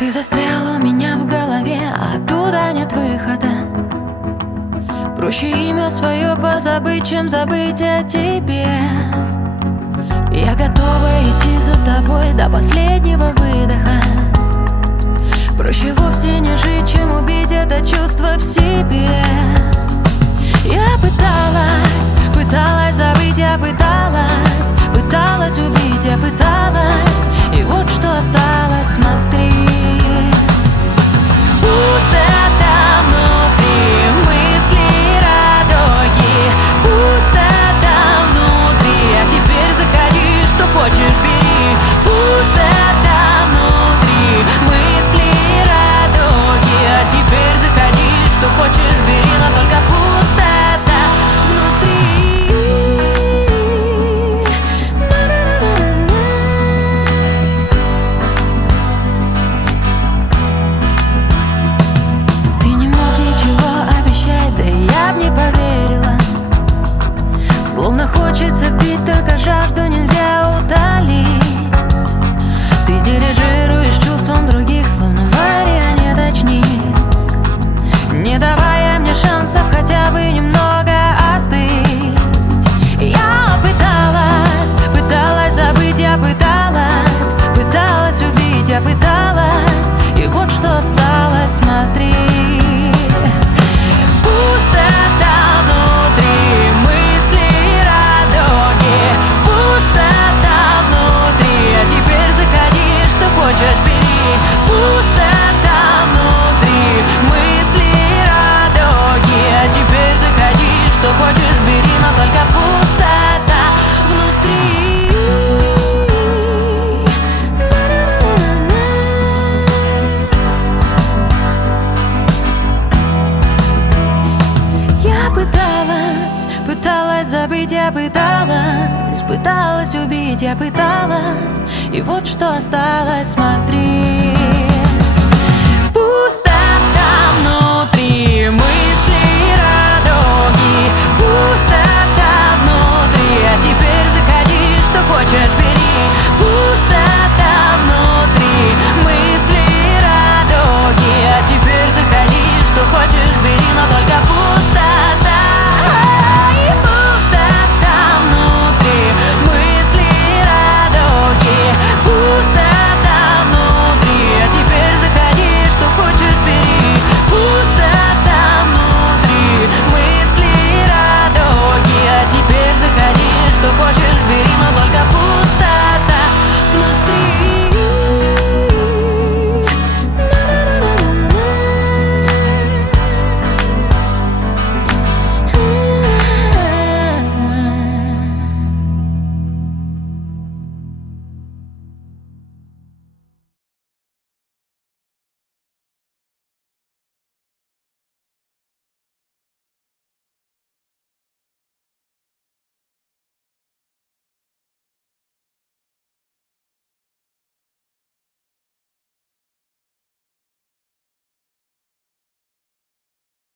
Ты застрял у меня в голове, оттуда нет выхода. Проще имя свое позабыть, чем забыть о тебе. Я готова идти за тобой до последнего выдоха. Проще вовсе не жить, чем убить это чувство в себе. Я пыталась забыть, я пыталась убить, я пыталась. И вот что осталось, смотри. Пустота внутри, мысли, радуги. Пустота внутри, а теперь заходи, что хочешь бери. Пустота внутри, мысли, радуги. А теперь заходи, что хочешь бери, но только пустота внутри. Ты не мог ничего обещать, да я б не поверила. Словно хочется пить, только жажду нельзя утолить. Ты дирижируешь чувством других, словно марионеточник, не давая мне шансов хотя бы немного остыть. Я пыталась забыть, я пыталась убить, я пыталась. И вот что осталось, смотри. Пустота внутри, мысли, радуги. Пустота внутри, а теперь заходи, что хочешь бери. Пустота внутри, мысли, радуги. А теперь заходи, что хочешь бери, но только пустота внутри. Я пыталась забыть, я пыталась убить, я пыталась. И вот что осталось, смотри. Пустота внутри, мысли, радуги. Пустота внутри, а теперь заходи, что хочешь бери.